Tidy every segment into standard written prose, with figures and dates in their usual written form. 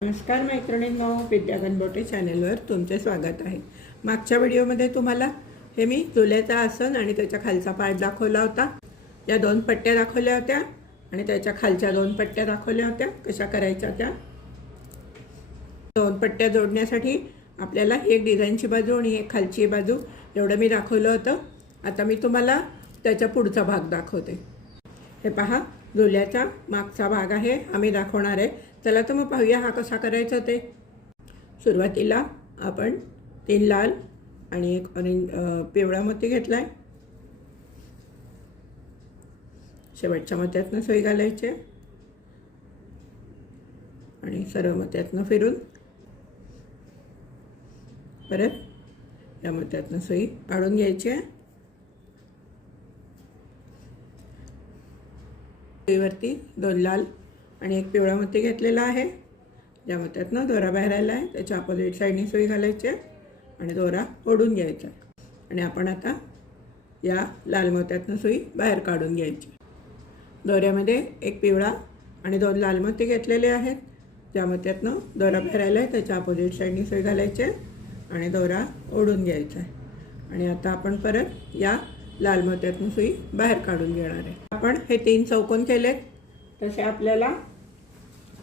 नमस्कार मैत्रिणींनो, विद्या गणबोटे चॅनलवर तुमचे स्वागत आहे। मागच्या व्हिडिओमध्ये तुम्हाला हे मी झुल्याचा आसन आणि त्याच्या खालचा पार्ट दाखवला होता। या दोन पट्ट्या दाखवल्या होत्या आणि त्याच्या खालच्या दोन पट्ट्या दाखवल्या होत्या कशा करायच्या त्या। दोन पट्ट्या जोडण्यासाठी आपल्याला एक डिझाईनची बाजू आणि एक खालची बाजू एवढं मी दाखवलं होतं। आता मी तुम्हाला त्याचा पुढचा भाग दाखवते। हे पहा, झुल्याचा मागचा भाग आहे आम्ही दाखवणार आहे। चला तर मग पाहूया हा कसा करायचा ते। सुरुवातीला आपण 3 लाल आणि एक ऑरेंज पिवळा मोती घेतलाय। शेवटच्या मोत्यातनं सुई घालायची आणि सर्व मोत्यातनं फिरून परत या मोत्यातनं सुई काढून घ्यायची। सुईवरती 2 लाल आणि एक पिवळा मोती घेतलेला आहे। ज्या मोत्यातनं दोरा बाहेर आला आहे त्याच्या अपोजिट साईडने सुई घालायची आणि दोरा ओढून घ्यायचा आणि आपण आता या लाल मोत्यातनं सुई बाहेर काढून घ्यायची। दोऱ्यामध्ये एक पिवळा आणि 2 लाल मोती घेतलेले आहेत। ज्या मोत्यातनं दोरा बाहेर आला आहे त्याच्या अपोजिट साईडने सुई घालायची आणि दोरा ओढून घ्यायचा आणि आता आपण परत या लाल मोत्यातनं सुई बाहेर काढून घेणार आहे। आपण हे 3 चौकोन केलेत, तसे आपल्याला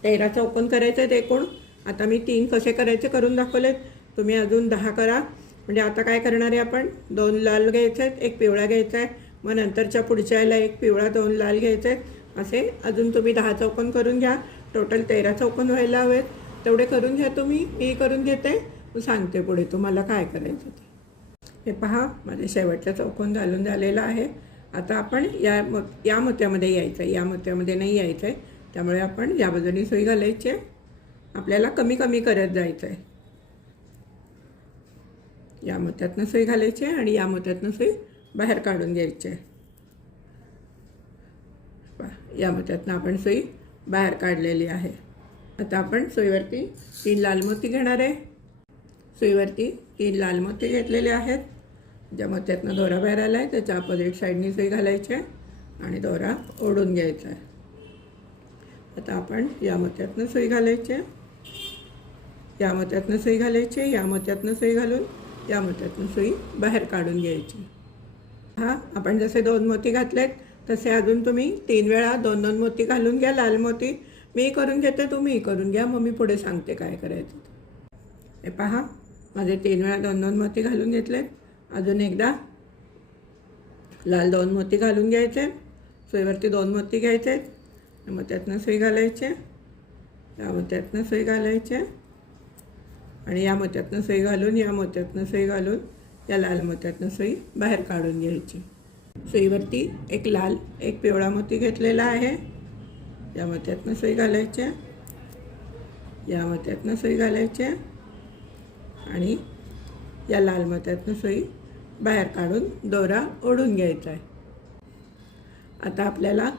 13 चौकोन करायचे आहेत एकूण। आता मी 3 कसे करायचे करून दाखवलेत, तुम्ही अजून 10 करा। म्हणजे आता काय करणार आहे, आपण 2 लाल घ्यायचे आहेत, एक पिवळा घ्यायचा आहे, मग नंतरच्या पुढच्या याला एक पिवळा 2 लाल घ्यायचे आहेत। असे अजून तुम्ही 10 चौकोन करून घ्या। टोटल 13 चौकोन व्हायला हवेत, तेवढे करून घ्या तुम्ही। मी करून घेते, सांगते पुढे तुम्हाला काय करायचं ते। हे पहा, माझे शेवटचा चौकोन घालून झालेला आहे। आता आपण या मोत्यामध्ये यायचं आहे, या मोत्यामध्ये नाही यायचं आहे, त्यामुळे आपण या बाजूने सुई घालायची आहे। आपल्याला कमी कमी करत जायचं आहे। या मोत्यातनं सुई घालायची आणि या मोत्यातनं सुई बाहेर काढून घ्यायची आहे। या मोत्यातनं आपण सुई बाहेर काढलेली आहे। आता आपण सुईवरती 3 लाल मोती घेणार आहे। सुईवरती 3 लाल मोती घेतलेले आहेत। ज्या मोत्यातनं दोरा बाहेर आला आहे त्याच्या अपोजिट साईडने सुई घालायची आहे आणि दोरा ओढून घ्यायचा आहे। आता आपण या मोत्यातनं सुई घालायची, या मोत्यातनं सुई घालायची, या मोत्यातनं सुई घालून या मोत्यातनं सुई बाहेर काढून घ्यायची। हा, आपण जसे 2 मोती घातलेत तसे अजून तुम्ही 3 वेळा 2-2 मोती घालून घ्या। लाल मोती मी करून घेते, तुम्ही करून घ्या, मग मी पुढे सांगते काय करायचं। हे पहा, माझे 3 वेळा 2-2 मोती घालून घेतलेत। अजून एकदा लाल 2 मोती घालून घ्यायचे, सुईवरती 2 मोती घ्यायचे, या मोत्यातनं सुई घालायचे, या मोत्यातनं सुई घालायचे आणि या मोत्यातनं सुई घालून या मोत्यातनं सुई घालून या लाल मोत्यातनं सुई बाहेर काढून घ्यायची। सुईवरती एक लाल एक पिवळा मोती घेतलेला आहे। या मोत्यातनं सुई घालायचे, या मोत्यातनं सुई घालायचे आणि या लाल मोत्यातनं सुई बाहेर काढून दोरा ओढून घ्यायचा आहे। आता आपल्याला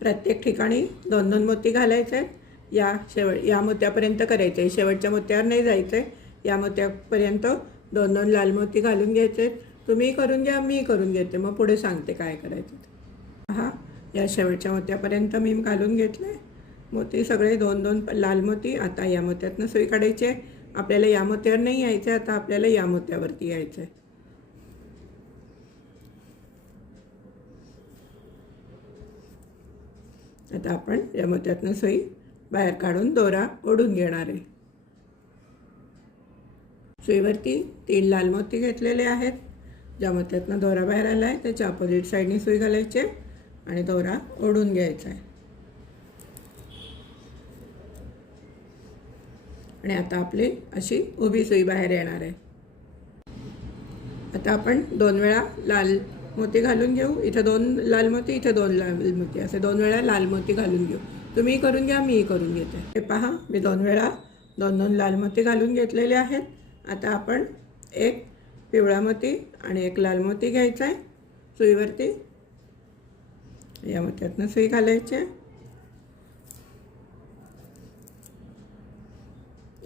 प्रत्येक ठिकाणी 2-2 मोती घालायचे आहेत। या मोत्यापर्यंत करायचं आहे, शेवटच्या मोत्यावर नाही जायचं आहे। या मोत्यापर्यंत 2-2 लाल मोती घालून घ्यायचे। तुम्ही करून घ्या, मी करून घेते, मग पुढे सांगते काय करायचं ते। हा, या शेवटच्या मोत्यापर्यंत मी घालून घेतले मोती सगळे 2-2 लाल मोती। आता या मोत्यातनं सुई काढायची आहे। आपल्याला या मोत्यावर नाही यायचं आहे, आता आपल्याला या मोत्यावरती यायचं आहे। आता आपण या मोत्यातनं सुई बाहेर काढून दोरा ओढून घेणार आहे। सुईवरती 3 लाल मोती घेतलेले आहेत। ज्या मोत्यातनं दोरा बाहेर आला आहे त्याच्या अपोजिट साईडने सुई घालायची आणि दोरा ओढून घ्यायचा आहे आणि आता आपली अशी उभी सुई बाहेर येणार आहे। आता आपण 2 वेळा लाल मोती घालून घेऊ। इथं 2 लाल मोती, इथं 2 लाल मोती, असे 2 वेळा लाल मोती घालून घेऊ। तुम्ही करून घ्या, मी करून घेते। हे पहा, मी 2 वेळा 2-2 लाल मोती घालून घेतलेले आहेत। आता आपण एक पिवळा मोती आणि एक लाल मोती घ्यायचा आहे। सुईवरती या मोत्यातनं सुई घालायची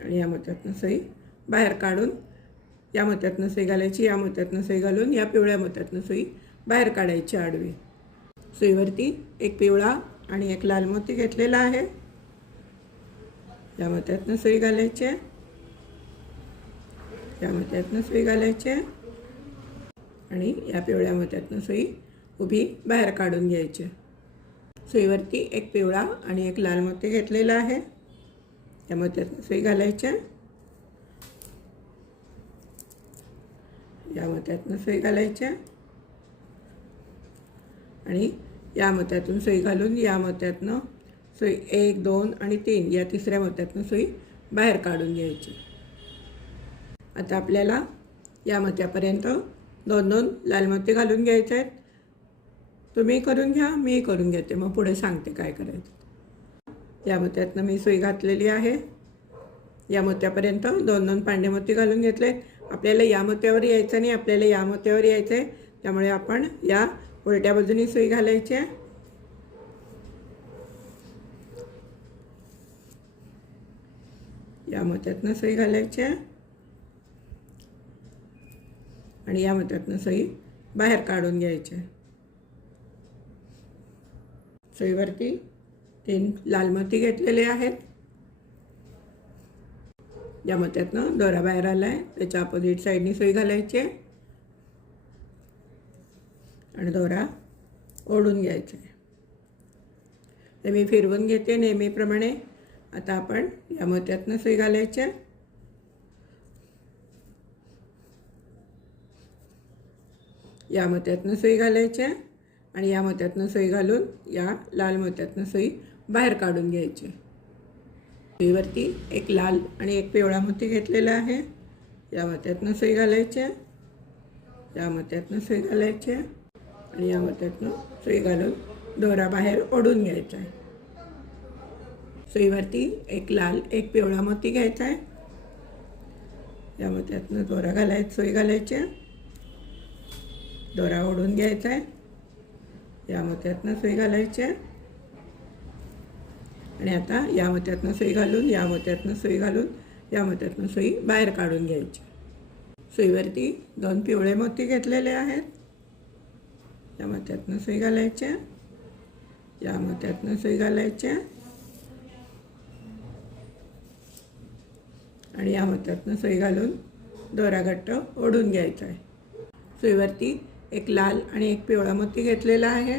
आणि या मोत्यातनं सुई बाहेर काढून या मोत्यातनं सुई घालायची, या मोत्यातनं सुई घालून या पिवळ्या मोत्यातनं सुई बाहेर काढायची आडवी। सुईवरती एक पिवळा आणि एक लाल मोती घेतलेला आहे। या मोत्यातनं सुई घालायची आहे, या मोत्यातनं सुई घालायची आहे आणि या पिवळ्या मोत्यातनं सुई उभी बाहेर काढून घ्यायची. सुईवरती एक पिवळा आणि एक लाल मोती घेतलेला आहे. या मोत्यातनं सुई घालायच्या, या मोत्यातनं सुई घालायच्या आणि या मोत्यातून सुई घालून या मोत्यातनं सुई 1, 2 आणि 3 या तिसऱ्या मोत्यातनं सुई बाहेर काढून घ्यायची. आता आपल्याला या मोत्यापर्यंत 2-2 लाल मोती घालून घ्यायचे आहेत. तुम्ही करून घ्या, मी करून घेते, मग पुढे सांगते काय करायचं. या मोत्यातनं मी सुई घातलेली आहे. या मोत्यापर्यंत 2-2 पांढरे मोती घालून घेतले. आपल्याला या मोत्यावर यायचं नाही, आपल्याला या मोत्यावर यायचं आहे. त्यामुळे आपण या उलट्या बाजूनी सुई घालायची आहे. या मोत्यातनं सुई घालायची आहे आणि या मोत्यातनं सुई बाहेर काढून घ्यायची. सुईवरती 3 लाल मोती घेतलेले आहेत. या मोत्यातनं दोरा बाहेर आला आहे, त्याच्या अपोजिट साईडनी सुई घालायची आहे आणि दोरा ओढून घ्यायचा आहे. ते मी फिरवून घेते नेहमीप्रमाणे. आता आपण या मोत्यातनं सुई घालायची आहे, या मोत्यातनं सुई घालायची आहे आणि या मोत्यातनं सुई घालून या लाल मोत्यातनं सुई बाहेर काढून घ्यायची. सुईवरती एक लाल आणि एक पिवळा मोती घेतलेला आहे. या मोत्यातनं सुई घालायची आहे, या मोत्यातनं सुई घालायची आहे आणि या मोत्यातनं सुई घालून दोरा बाहेर ओढून घ्यायचा आहे. सुईवरती एक लाल एक पिवळा मोती घ्यायचा आहे. या मोत्यातनं दोरा घालायचा, सुई घालायची आहे, दोरा ओढून घ्यायचा आहे, या मोत्यातनं सुई घालायची आहे आणि आता या मोत्यातनं सुई घालून या मोत्यातनं सुई घालून या मोत्यातनं सुई बाहेर काढून घ्यायची. सुईवरती 2 पिवळे मोती घेतलेले आहेत. या मोत्यातनं सुई घालायच्या, या मोत्यातनं सुई घालायच्या आणि या मोत्यातनं सुई घालून दोरा घट्ट ओढून घ्यायचा आहे. सुईवरती एक लाल आणि एक पिवळा मोती घेतलेला आहे.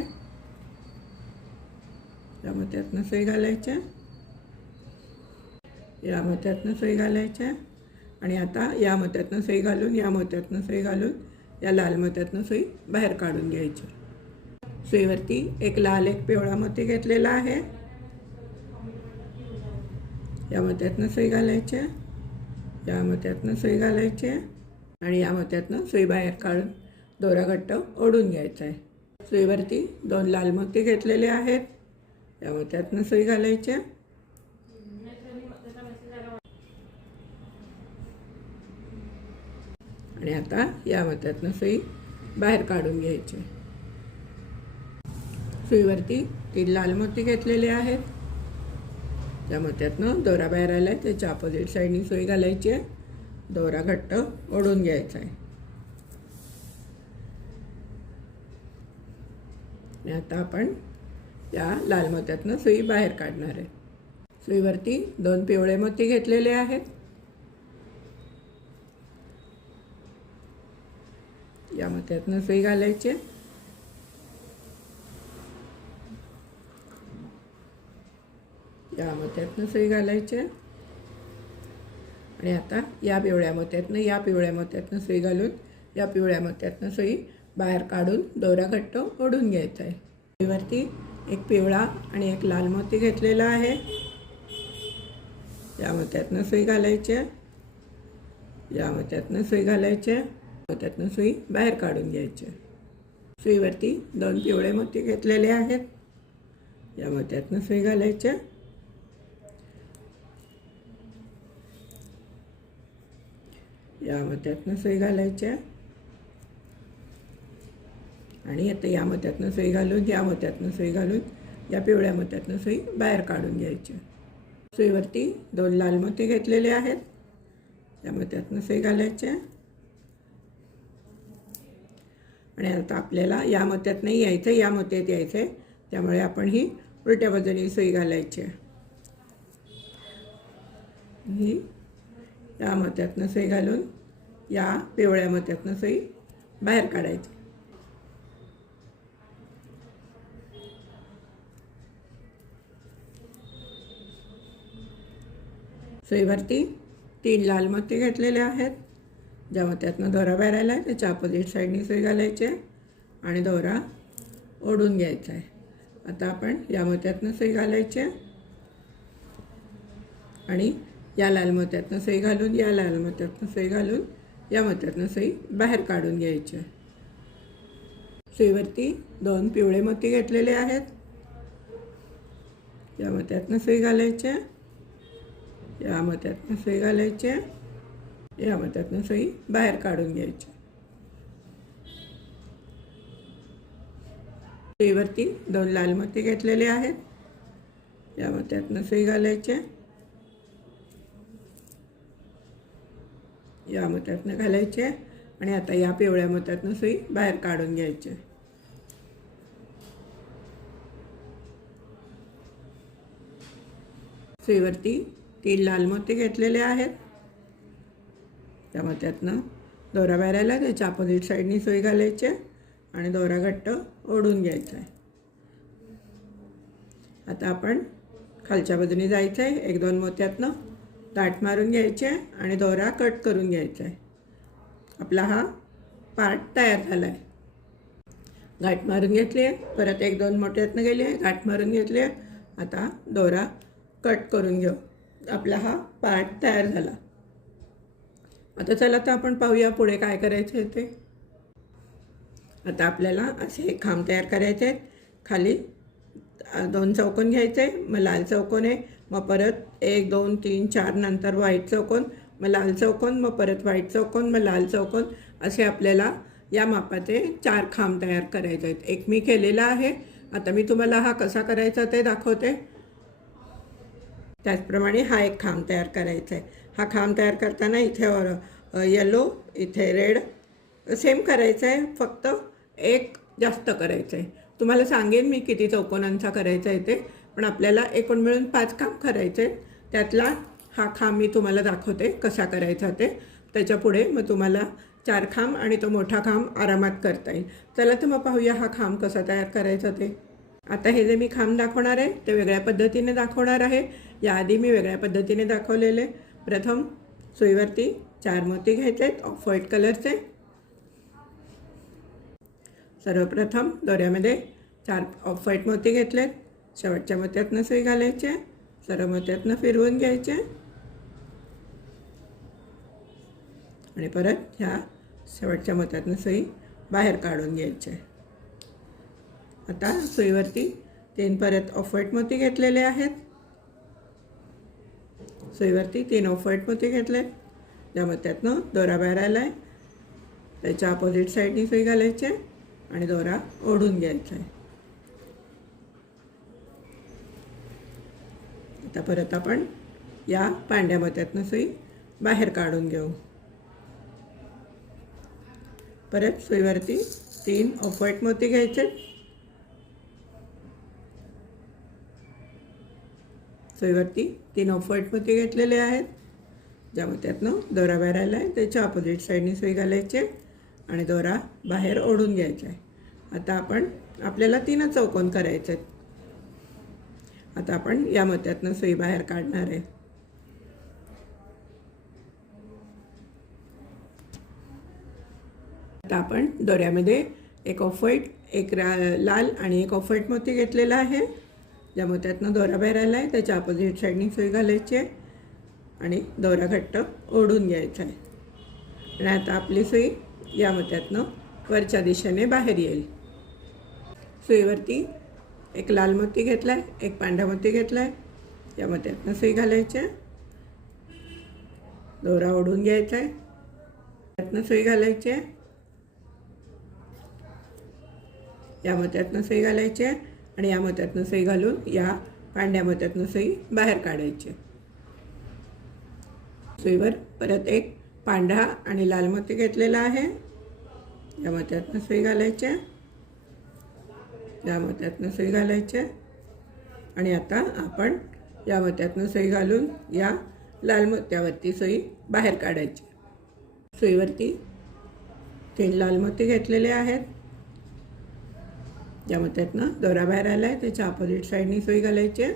या मोत्यातनं सुई घालायच्या, या मोत्यातनं सुई घालायच्या आणि आता या मोत्यातनं सुई घालून या मोत्यातनं सुई घालून या लाल मोत्यातनं सुई बाहेर काढून घ्यायची. सुईवरती एक लाल एक पिवळा मोती घेतलेला आहे. या मोत्यातनं सुई घालायच्या, या मोत्यातनं सुई घालायची आणि या मोत्यातनं सुई बाहेर काढून दोरा घट्ट ओढून घ्यायचा आहे. सुईवरती 2 लाल मोती घेतलेले आहेत. या मोत्यातनं सुई घालायच्या आणि आता या मोत्यातनं सुई बाहेर काढून घ्यायची. सुईवरती 3 लाल मोती घेतलेले आहेत. त्या मोत्यातनं दोरा बाहेर आला आहे, त्याच्या अपोजिट साईडनी सुई घालायची आहे, दोरा घट्ट ओढून घ्यायचा आहे आणि आता आपण या लाल मोत्यातनं सुई बाहेर काढणार आहे. सुईवरती 2 पिवळे मोती घेतलेले आहेत. या मोत्यातनं सुई घालायची, या मोत्यातनं सुई घालायची आणि आता या पिवळ्या मोत्यातनं या पिवळ्या मोत्यातनं सुई घालून या पिवळ्या मोत्यातनं सुई बाहेर काढून दोरा घट्ट ओढून घ्यायचा आहे. सुईवरती एक पिवळा आणि एक लाल मोती घेतलेला आहे. या मोत्यातनं सुई घालायची, या मोत्यातनं सुई घालायची, मोत्यातनं सुई बाहेर काढून घ्यायची. सुईवरती 2 पिवळे मोती घेतलेले आहेत. या मोत्यातनं सुई घालायची, या मोत्यातनं सुई घालायची आणि आता या मोत्यातनं सुई घालून या मोत्यातनं सुई घालून या पिवळ्या मोत्यातनं सुई बाहेर काढून घ्यायची. सुईवरती 2 लाल मोती घेतलेले आहेत. या मोत्यातनं सुई घालायच्या आणि आता आपल्याला या मोत्यात नाही यायचं, या मोत्यात यायचं आहे. त्यामुळे आपण ही उलट्या बाजूने सुई घालायची. ही या मोत्यातनं सुई घालून या पिवळ्या मोत्यातनं सुई बाहेर काढायची. सुईवरती 3 लाल मोती घेतलेले आहेत. ज्या मोत्यातनं दोरा बाहेर आला आहे त्याच्या अपोजिट साईडनी सुई घालायची आणि दोरा ओढून घ्यायचा आहे. आता आपण या मोत्यातनं सुई घालायची आणि या लाल मोत्यातनं सुई घालून या लाल मोत्यातनं सुई घालून या मोत्यातनं सुई बाहेर काढून घ्यायची. सुईवरती 2 पिवळे मोती घेतलेले आहेत. या मोत्यातनं सुई घालायची, या मोत्यातनं सुई घालायची, या मोत्यातनं सुई बाहेर काढून घ्यायची. सुईवरती 2 लाल मोती घेतलेले आहेत. या मोत्यातनं सुई घालायची, या मोत्यातनं घालायची आणि आता या पिवळ्या मोत्यातनं सुई बाहेर काढून घ्यायची. सुईवरती 3 लाल मोती घेतलेले आहेत. त्या मोत्यातनं दोरा बाहेर आला त्याच्या अपोजिट साईडनी सुई घालायची आणि दोरा घट्ट ओढून घ्यायचा आहे. आता आपण खालच्या बाजूने जायचं आहे. 1-2 मोत्यातनं दाट मारून घ्यायचे आणि दोरा कट करून घ्यायचा आहे. आपला हा पार्ट तयार झाला आहे. गाठ मारून घेतली आहे, परत 1-2 मोत्यातनं गेली आहे, गाठ मारून घेतली आहे. आता दोरा कट करून घेऊ. आपला हा पार्ट तयार झाला. आता चला तर आपण पाहूया पुढे काय करायचं आहे ते. आता आपल्याला असे खांब तयार करायचे आहेत. खाली 2 चौकोन घ्यायचे, मग लाल चौकोन आहे, मग परत 1 2 3 4 नंतर व्हाईट चौकोन, मग लाल चौकोन, मग परत व्हाईट चौकोन, मग लाल चौकोन, असे आपल्याला या मापाचे 4 खांब तयार करायचे आहेत. एक मी केलेला आहे. आता मी तुम्हाला हा कसा करायचा ते दाखवते. त्याचप्रमाणे हा एक खांब तयार करायचा आहे. हा खांब तयार करताना इथे येलो, इथे रेड सेम करायचं आहे, फक्त एक जास्त करायचं आहे. तुम्हाला सांगेन मी किती चौकोनांचा करायचा आहे ते, पण आपल्याला एकूण मिळून 5 खांब करायचे. त्यातला हा खांब मी तुम्हाला दाखवते कसा करायचा ते. त्याच्या पुढे मग तुम्हाला 4 खांब आणि तो मोठा खांब आरामात करता येईल. चला तर मग पाहूया हा खांब कसा तयार करायचा ते. आता हे जे मी खांब दाखवणार आहे ते वेगळ्या पद्धतीने दाखवणार आहे. याआधी मी वेगळ्या पद्धतीने दाखवलेले. प्रथम सुईवरती 4 मोती घ्यायचे आहेत ऑफ व्हाईट कलरचे. सर्वप्रथम दोऱ्यामध्ये 4 ऑफ व्हाईट मोती घेतलेत. शेवटच्या मोत्यातनं सुई घालायचे, सर्व मोत्यातनं फिरवून घ्यायचे आणि परत ह्या शेवटच्या मोत्यातनं सुई बाहेर काढून घ्यायचे. आता सुईवरती 3 परत ऑफ व्हाईट मोती घेतलेले आहेत. सुईवरती 3 ऑफ व्हाईट मोती घेतले. ज्या मोत्यातनं दोरा बाहेर आला आहे त्याच्या अपोजिट साईडनी सुई घालायचे आणि दोरा ओढून घ्यायचा आहे. आता परत आपण या पांढऱ्या मोत्यातनं सुई बाहेर काढून घेऊ. परत सुईवरती 3 ऑफ व्हाईट मोती घ्यायचे. सुईवरती 3 ऑफ व्हाईट मोती घेतलेले आहेत. ज्या मोत्यातनं दोरा बाहेर आला आहे त्याच्या अपोजिट साईडनी सुई घालायचे आणि दोरा बाहेर ओढून घ्यायचा आहे. आता आपल्याला 3 चौकोन करायचे आहेत. आता आपण या मोत्यातनं सुई बाहेर काढणार आहे. आता आपण दोऱ्यामध्ये 1 ऑफ व्हाईट, 1 लाल आणि 1 ऑफ व्हाईट मोती घेतलेला आहे. ज्या मोत्यातनं दोरा बाहेर आला आहे त्याच्या अपोजिट साईडनी सुई घालायची आहे आणि दोरा घट्ट ओढून घ्यायचा आहे. आणि आता आपली सुई या मोत्यातनं वरच्या दिशेने बाहेर येईल. सुईवरती 1 लाल मोती घेतला आहे, 1 पांढरा मोती घेतला आहे. या मोत्यातनं सुई घालायची आहे, दोरा ओढून घ्यायचा आहे, त्यातनं सुई घालायची आहे, या मोत्यातनं सुई घालायची आहे आणि या मोत्यातनं सुई घालून या पांढऱ्या मोत्यातनं सुई बाहेर काढायची. सुईवर परत 1 पांढरा आणि लाल मोती घेतलेला आहे. या मोत्यातनं सुई घालायची, या मोत्यातनं सुई घालायची आणि आता आपण या मोत्यातनं सुई घालून या लाल मोत्यावरती सुई बाहेर काढायची। सुईवरती 3 लाल मोती घेतलेले आहेत। या मोत्यातनं दोरा बाहेर आला आहे, त्याच्या अपोजिट साईडनी सुई घालायची आहे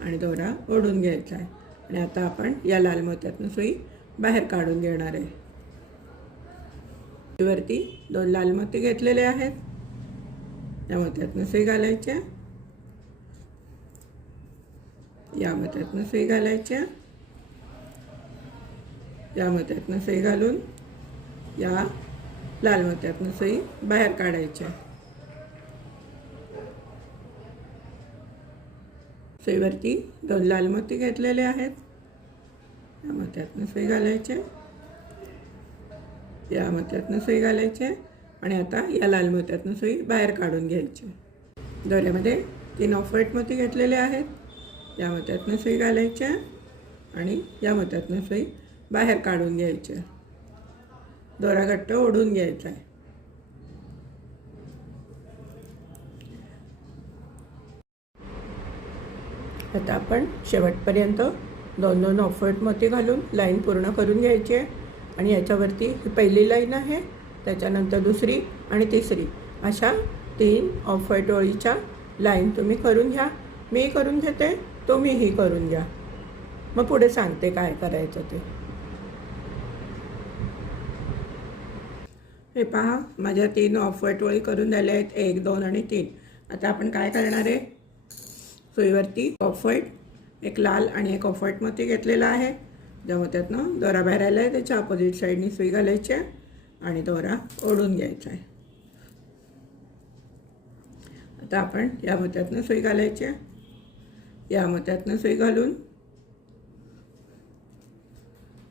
आणि दोरा ओढून घ्यायचा आहे। आणि आता आपण या लाल मोत्यातनं सुई बाहेर काढून घेणार आहे। सुईवरती 2 लाल मोती घेतलेले आहेत, या मोत्यातनं सुई घालायची आहे, या मोत्यातनं सुई घालायची आहे, या मोत्यातनं सुई घालून या लाल मोत्यातनं सुई बाहेर काढायची आहे। सुईवरती 2 लाल मोती घेतलेले आहेत, या मोत्यातनं सुई घालायचे, या मोत्यातनं सुई घालायचे आणि आता या लाल मोत्यातनं सुई बाहेर काढून घ्यायची। दोऱ्यामध्ये 3 ऑफ व्हाईट मोती घेतलेले आहेत, या मोत्यातनं सुई घालायचे आणि या मोत्यातनं सुई बाहेर काढून घ्यायचे। दोरा घट्ट ओढून घ्यायचा आहे। आता आपण शेवटपर्यंत 2-2 ऑफ व्हाईट मोती घालून लाईन पूर्ण करून घ्यायची आहे आणि याच्यावरती ही पहिली लाईन आहे, त्याच्यानंतर दुसरी आणि तिसरी अशा 3 ऑफ व्हाईट ओळीच्या लाईन तुम्ही करून घ्या। मी करून घेते, तुम्हीही करून घ्या, मग पुढे सांगते काय करायचं ते। हे पहा, माझ्या 3 ऑफ व्हाईट ओळी करून झाल्या आहेत, 1, 2 आणि 3। आता आपण काय करणार आहे, सुईवरती ऑफ व्हाईट, एक लाल आणि एक ऑफ व्हाईट मोती घेतलेला आहे, ज्या मोत्यातनं दोरा बाहेर आला आहे त्याच्या अपोजिट साईडनी सुई घालायची आहे आणि दोरा ओढून घ्यायचा आहे। आता आपण या मोत्यातनं सुई घालायची आहे, या मोत्यातनं सुई घालून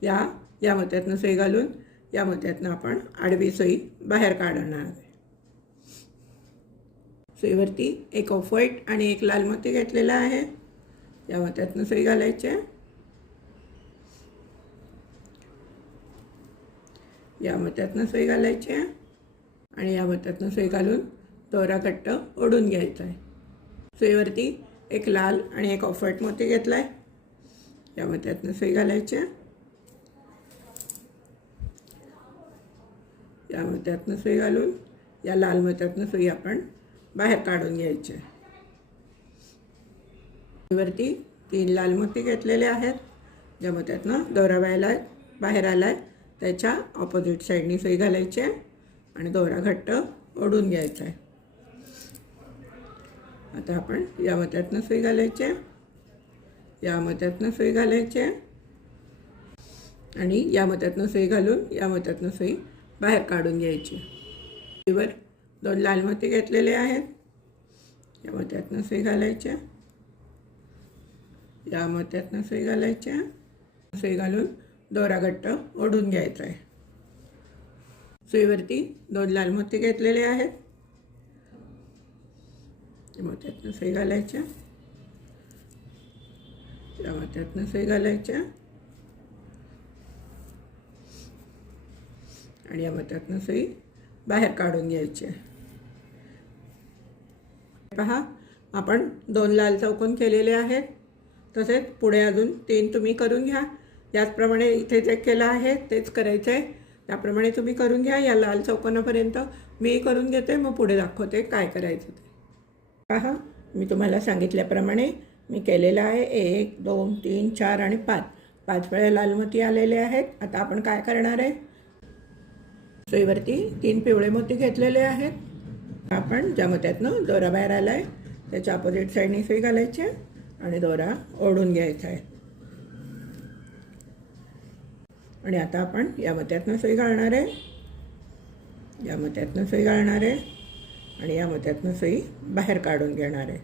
या मोत्यातनं सुई घालून या मोत्यातनं आपण आडवी सुई बाहेर काढणार आहे। सुईवरती एक ऑफ व्हाईट आणि एक लाल मोती घेतलेला आहे, या मोत्यातनं सुई घालायची, या मोत्यातनं सुई घालायची आणि या मोत्यातनं सुई घालून दोरा घट्ट ओढून घ्यायचा आहे। सुईवरती एक लाल आणि एक ऑफ व्हाईट मोती घेतला आहे, या मोत्यातनं सुई घालायची, या मोत्यातनं सुई घालून या लाल मोत्यातनं सुई आपण बाहेर काढून घ्यायची। सुईवरती 3 लाल मोती घेतलेले आहेत, ज्या मोत्यातनं दोरा बाहेर आला आहे त्याच्या ऑपोजिट साईडनी सुई घालायची आणि दोरा घट्ट ओढून घ्यायचा आहे। आता आपण या मोत्यातनं सुई घालायची, या मोत्यातनं सुई घालायची आणि या मोत्यातनं सुई घालून या मोत्यातनं सुई बाहेर काढून घ्यायची। सुईवर 2 लाल मोती घेतलेले आहेत, या मोत्यातनं सुई घालायची, या मोत्यातनं सुई घालायची, सुई घालून दोरा घट्ट ओढून घ्यायचा आहे। सुईवरती 2 लाल मोती घेतलेले आहेत, या मोत्यातनं सुई घालायची, या मोत्यातनं सुई घालायची आणि या मोत्यातनं सुई बाहेर काढून घ्यायची। पहा, आपण 2 लाल चौकोन केलेले आहेत, तसेच पुढे अजून 3 तुम्ही करून घ्या। याचप्रमाणे इथे जे केलं आहे तेच करायचं आहे, त्याप्रमाणे तुम्ही करून घ्या। या लाल चौकोनापर्यंत मी करून घेते, मग पुढे दाखवते काय करायचं ते। पहा, मी तुम्हाला सांगितल्याप्रमाणे मी केलेलं आहे। 1, 2, 3, 4 आणि 5 वेळा लाल मोती आलेले आहेत। आता आपण काय करणार आहे, सुईवरती 3 पिवळे मोती घेतलेले आहेत, आपण ज्या मोत्यातनं दोरा बाहेर आला आहे त्याच्या अपोजिट साईडनी सुई घालायची आणि दोरा ओढून घ्यायचा आहे। आणि आता आपण या मोत्यातनं सुई घालणार आहे, या मोत्यातनं सुई घालणार आहे आणि या मोत्यातनं सुई बाहेर काढून घेणार आहे।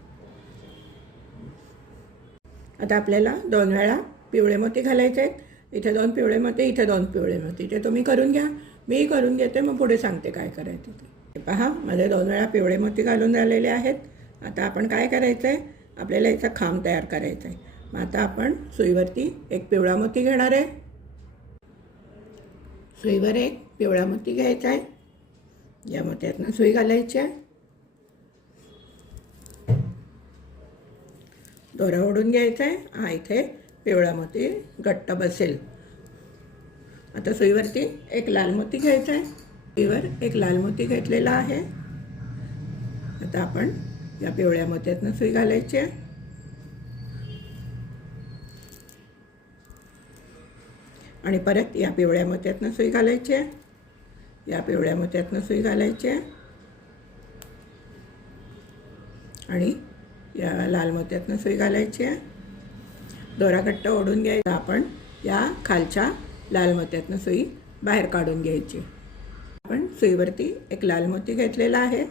आता आपल्याला 2 वेळा पिवळे मोती घालायचे आहेत, इथे 2 पिवळे मोती, इथे 2 पिवळे मोती, ते तुम्ही करून घ्या। मी करून घेते, मग पुढे सांगते काय करायचं ते। पहा, माझे 2 वेळा पिवळे मोती घालून झालेले आहेत। आता आपण काय करायचं आहे, आपल्याला याचा खांब तयार करायचा आहे। मग आता आपण सुईवरती एक पिवळा मोती घेणार आहे, सुईवर एक पिवळा मोती घ्यायचा आहे, या मोत्यातनं सुई घालायची, दोरा ओढून घ्यायचा आहे। हा इथे पिवळा मोती घट्ट बसेल. आता सुईवरती एक लाल मोती घ्यायचा आहे. सुईवर एक लाल मोती घेतलेला आहे. आता आपण या पिवळ्या मोत्यातनं सुई घालायची आहे. आणि परत या पिवळ्या मोत्यातनं सुई घालायची आहे. या पिवळ्या मोत्यातनं सुई घालायची आहे. आणि या लाल मोत्यातनं सुई घालायची आहे. दोरा घट्ट ओढून घ्यायचा. आपण या खालच्या लाल मोत्यातनं सुई बाहेर काढून घ्यायची. आपण सुईवरती एक लाल मोती घेतलेला आहे.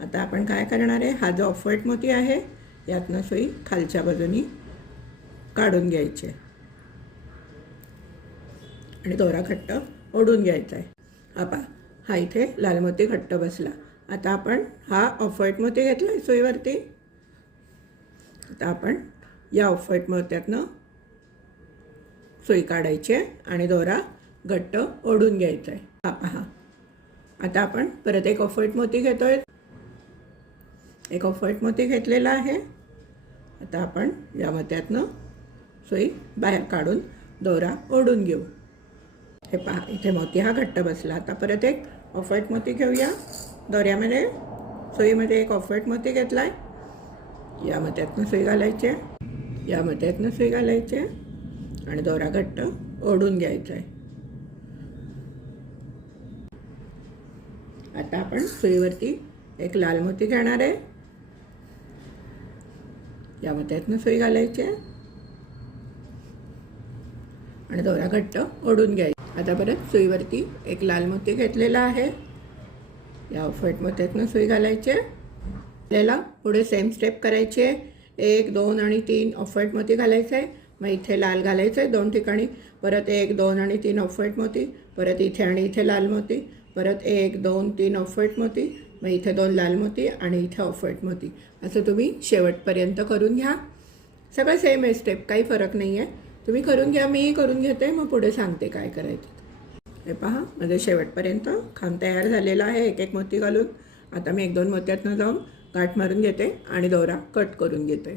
आता आपण काय करणार आहे, हा जो ऑफ व्हाईट मोती आहे यातनं सुई खालच्या बाजूनी काढून घ्यायची आणि दोरा घट्ट ओढून घ्यायचा आहे. हा इथे लाल मोती घट्ट बसला. आता आपण हा ऑफ व्हाईट मोती घेतला आहे सुईवरती. आता आपण या ऑफ व्हाईट मोत्यातनं सुई काढायची आहे आणि दोरा घट्ट ओढून घ्यायचा आहे. पहा, आता आपण परत एक ऑफ व्हाईट मोती घेतोय. एक ऑफ व्हाईट मोती घेतलेला आहे. आता आपण या मोत्यातनं सुई बाहेर काढून दोरा ओढून घेऊ. हे पहा, इथे मोती हा घट्ट बसला. आता परत एक ऑफ व्हाईट मोती घेऊया. दोऱ्यामध्ये सुईमध्ये एक ऑफ व्हाईट मोती घेतला आहे. या मोत्यातनं सुई घालायची आहे. या मोत्यातनं सुई घालायची आहे आणि दोरा घट्ट ओढून घ्यायचा आहे. आता आपण सुईवरती एक लाल मोती घेणार आहे. या मोत्यातनं सुई घालायची आहे आणि दोरा घट्ट ओढून घ्यायचा. आता परत सुईवरती एक लाल मोती घेतलेला आहे. या ऑफ व्हाईट मोत्यातनं सुई घालायची आहे. आपल्याला पुढे सेम स्टेप करायची आहे. 1, 2 आणि 3 ऑफ व्हाईट मोती घालायचं आहे. मग इथे लाल घालायचं आहे 2 ठिकाणी. परत 1, 2 आणि 3 ऑफ व्हाईट मोती. परत इथे आणि इथे लाल मोती. परत 1, 2, 3 ऑफ व्हाईट मोती. मग इथे 2 लाल मोती आणि इथे ऑफ व्हाईट मोती. असं तुम्ही शेवटपर्यंत करून घ्या. सगळं सेम आहे स्टेप, काही फरक नाही आहे. तुम्ही करून घ्या, मीही करून घेते, मग पुढे सांगते काय करायचं. हे पहा, म्हणजे शेवटपर्यंत खांब तयार झालेला आहे एक एक मोती घालून. आता मी 1-2 मोत्यातनं जाऊन गाठ मारून घेते आणि दोरा कट करून घेते.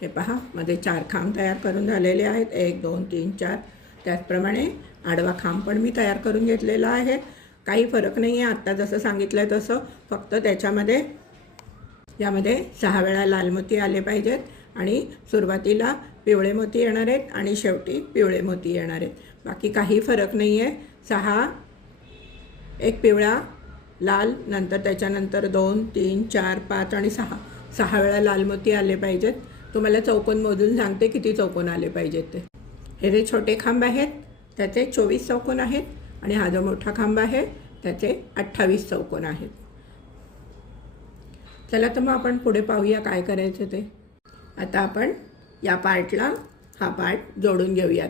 हे पहा, माझे 4 खांब तयार करून झालेले आहेत. 1, 2, 3, 4. त्याचप्रमाणे आडवा खांब पण मी तयार करून घेतलेला आहे. काही फरक नाही आहे, आत्ता जसं सांगितलं आहे तसं. फक्त त्याच्यामध्ये यामध्ये 6 वेळा लाल मोती आले पाहिजेत आणि सुरुवातीला पिवळे मोती येणार आहेत आणि शेवटी पिवळे मोती येणार आहेत. बाकी काही फरक नाही आहे. 6, एक पिवळा, लाल, नंतर त्याच्यानंतर 2, 3, 4, 5 आणि 6 वेळा लाल मोती आले पाहिजेत. तुम्हाला चौकोन मोजून सांगते किती चौकोन आले पाहिजेत ते. हे जे छोटे खांब आहेत त्याचे 24 चौकोन आहेत आणि हा जो मोठा खांब आहे त्याचे 28 चौकोन आहेत. चला तर मग आपण पुढे पाहूया काय करायचं ते. आता आपण या पार्टला हा पार्ट जोडून घेऊयात.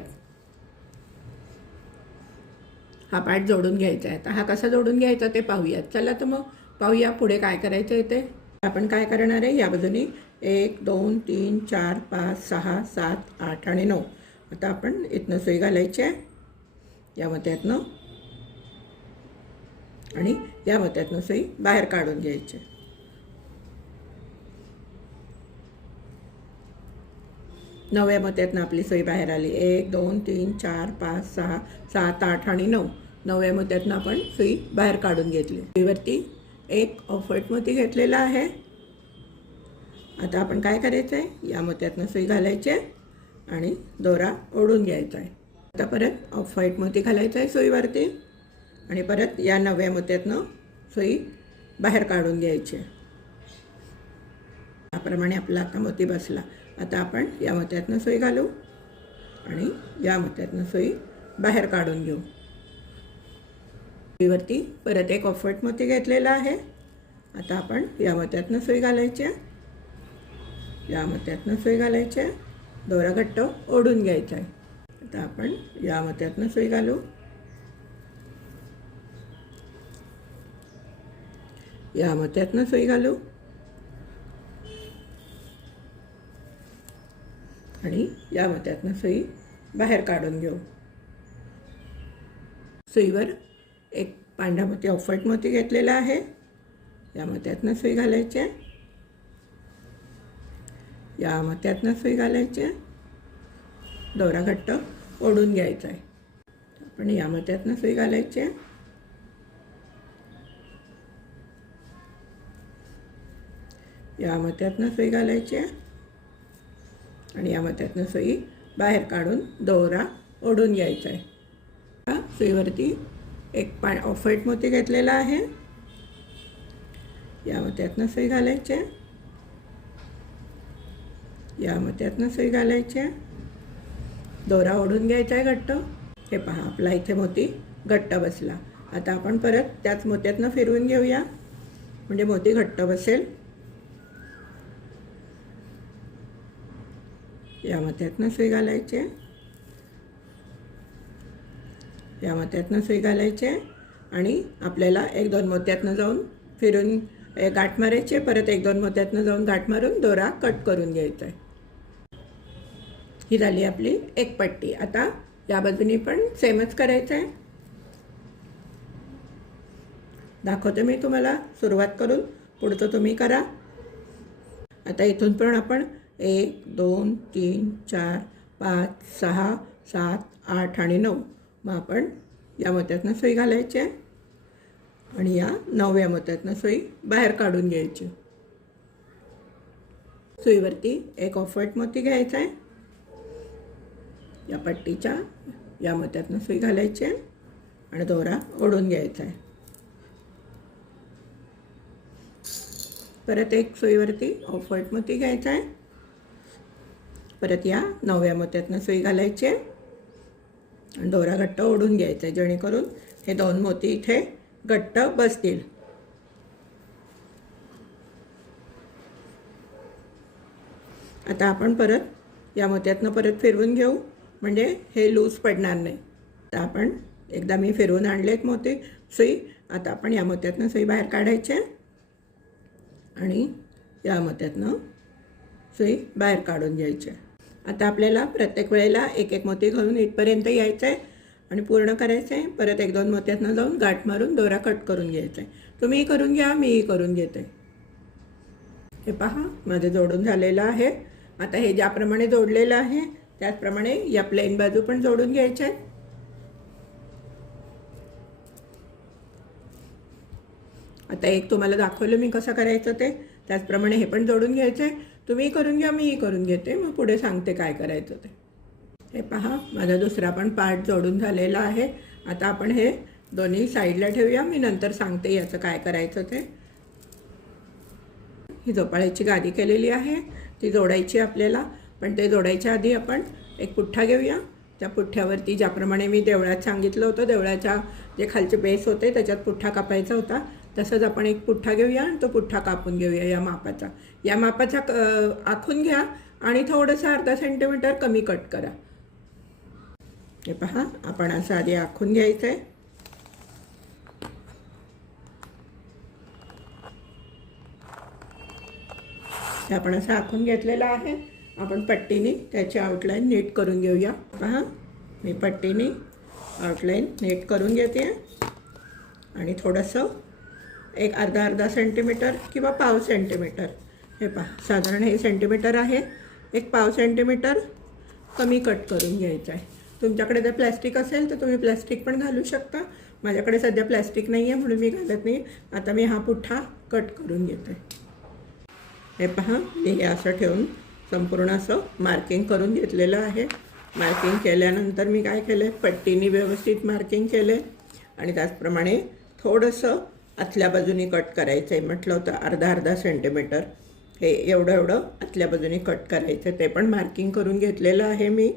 हा पार्ट जोडून घ्यायचा आहे. आता हा कसा जोडून घ्यायचा ते पाहूयात. चला तर मग पाहूया पुढे काय करायचं आहे ते. आपण काय करणार आहे, या बाजूनी 1, 2, 3, 4, 5, 6, 7, 8 आणि 9. आता आपण इथनं सुई घालायची आहे या मोत्यातनं आणि या मोत्यातनं सुई बाहेर काढून घ्यायची. 9व्या मोत्यातनं आपली सुई बाहेर आली. 1, 2, 3, 4, 5, 6, 7, 8 आणि 9. 9व्या मोत्यातनं आपण सुई बाहेर काढून घेतली. सुईवरती एक ऑफ व्हाईट मोती घेतलेला आहे. आता आपण काय करायचं आहे, या मोत्यातनं सुई घालायची आहे आणि दोरा ओढून घ्यायचा आहे. आता परत ऑफ व्हाईट मोती घालायचा आहे सुईवरती आणि परत या 9व्या मोत्यातनं सुई बाहेर काढून घ्यायची आहे. त्याप्रमाणे आपला आता मोती बसला. आता आपण या मोत्यातनं सुई घालू आणि या मोत्यातनं सुई बाहेर काढून घेऊ. सुईवरती परत एक ऑफ व्हाईट मोती घेतलेला आहे. आता आपण या मोत्यातनं सुई घालायची आहे. या मोत्यातनं सुई घालायची आहे. दोरा घट्ट ओढून घ्यायचा आहे. आता आपण या मोत्यातनं सुई घालू. या मोत्यातनं सुई घालू आणि या मोत्यातनं सुई बाहेर काढून घेऊ. सुईवर एक पांढरा मोती ऑफ व्हाईट मोती घेतलेला आहे. या मोत्यातनं सुई घालायची आहे. या मोत्यातनं सुई घालायची आहे दोरा घट्ट ओढून घ्यायचा आहे. आपण या मोत्यातनं सुई घालायची आहे. या मोत्यातनं सुई घालायची आहे आणि या मोत्यातनं सुई बाहेर काढून दोरा ओढून घ्यायचा आहे. सुईवरती एक ऑफ व्हाईट मोती घेतलेला आहे. या मोत्यातनं सुई घालायची आहे. या मोत्यातनं सुई घालायची आहे. दोरा ओढून घ्यायचा आहे घट्ट. हे पहा, आपला इथे मोती घट्ट बसला. आता आपण परत त्याच मोत्यातनं फिरवून घेऊया म्हणजे मोती घट्ट बसेल. या मोत्यातनं सुई घालायची आहे. या मोत्यातनं सुई घालायची आहे आणि आपल्याला 1-2 मोत्यातनं जाऊन फिरून गाठ मारायची आहे. परत 1-2 मोत्यातनं जाऊन गाठ मारून दोरा कट करून घ्यायचा आहे. ही झाली आपली एक पट्टी. आता या बाजूनी पण सेमच करायचं आहे. दाखवते मी तुम्हाला सुरुवात करून, पुढचं तुम्ही करा. आता इथून पण आपण 1 2 3 4 5 6 7 8 आणि 9 मग आपण या मोत्यातनं सुई घालायची आहे आणि या 9व्या मोत्यातनं सुई बाहेर काढून घ्यायची. सुईवरती एक ऑफ व्हाईट मोती घ्यायचा आहे. या पट्टीच्या या मोत्यातनं सुई घालायची आहे आणि दोरा ओढून घ्यायचा आहे. परत एक सुईवरती ऑफ व्हाईट मोती घ्यायचा आहे. परत या 9व्या मोत्यातनं सुई घालायची आहे आणि दोरा घट्ट ओढून घ्यायचा आहे जेणेकरून हे 2 मोती इथे घट्ट बसतील. आता आपण परत या मोत्यातनं परत फिरवून घेऊ म्हणजे हे लूज पडणार नाही. आता आपण एकदा मी फिरवून आणलेत मोती सुई. आता आपण या मोत्यातनं सुई बाहेर काढायची आहे आणि या मोत्यातनं सुई बाहेर काढून घ्यायची आहे. आता आपल्याला प्रत्येक वेळेला 1-1 मोती घालून इथपर्यंत यायचं आहे आणि पूर्ण करायचं आहे. परत 1-2 मोत्यातनं जाऊन गाठ मारून दोरा कट करून घ्यायचा आहे. तुम्हीही करून घ्या, मीही करून घेते. हे पहा, माझं जोडून झालेलं आहे. आता हे ज्याप्रमाणे जोडलेलं आहे त्याचप्रमाणे या प्लेन बाजू पण जोडून घ्यायच्या आहेत. आता एक तुम्हाला दाखवलं मी कसं करायचं ते, त्याचप्रमाणे हे पण जोडून घ्यायचं आहे. तुम्ही करून घ्या, मीही करून घेते, मग पुढे सांगते काय करायचं ते. हे पहा, माझा दुसरा पण पार्ट जोडून झालेला आहे. आता आपण हे दोन्ही साईडला ठेवूया, मी नंतर सांगते याचं काय करायचं ते. ही झोपाळ्याची गादी केलेली आहे, ती जोडायची आपल्याला. पण ते जोडायच्या आधी आपण एक पुठ्ठा घेऊया. त्या पुठ्ठ्यावरती ज्याप्रमाणे मी देवळात सांगितलं होतं, देवळाच्या जे खालचे बेस होते त्याच्यात पुठ्ठा कापायचा होता, तसंच आपण एक पुठ्ठा घेऊया आणि तो पुठ्ठा कापून घेऊया या मापाचा. या मापाचा आखून घ्या आणि थोडंसं अर्धा सेंटीमीटर कमी कट करा. हे पहा, आपण असं आधी आखून घ्यायचं आहे. हे आपण असं आखून घेतलेलं आहे. आपण पट्टीने त्याची आउटलाईन नीट करून घेऊया. पहा, मी पट्टीने आउटलाईन नीट करून घेते आणि थोडंसं एक अर्धा सेंटीमीटर किंवा पाव सेंटीमीटर, हे पहा साधारण हे सेंटीमीटर आहे, एक पाव सेंटीमीटर कमी कट करून घ्यायचं आहे. तुमच्याकडे जर प्लॅस्टिक असेल तर तुम्ही प्लॅस्टिक पण घालू शकता. माझ्याकडे सध्या प्लॅस्टिक नाही आहे म्हणून मी घालत नाही. आता मी हा पुठ्ठा कट करून घेते. हे पहा, मी हे असं ठेवून संपूर्ण असं मार्किंग करून घेतलेलं आहे. मार्किंग केल्यानंतर मी काय केलं, पट्टीने व्यवस्थित मार्किंग केलं आणि त्याचप्रमाणे थोडंसं आतल्या बाजूनी कट करायचं आहे. म्हटलं होतं अर्धा सेंटीमीटर, हे एवढं आतल्या बाजूनी कट करायचं. ते पण मार्किंग करून घेतलेलं आहे मी.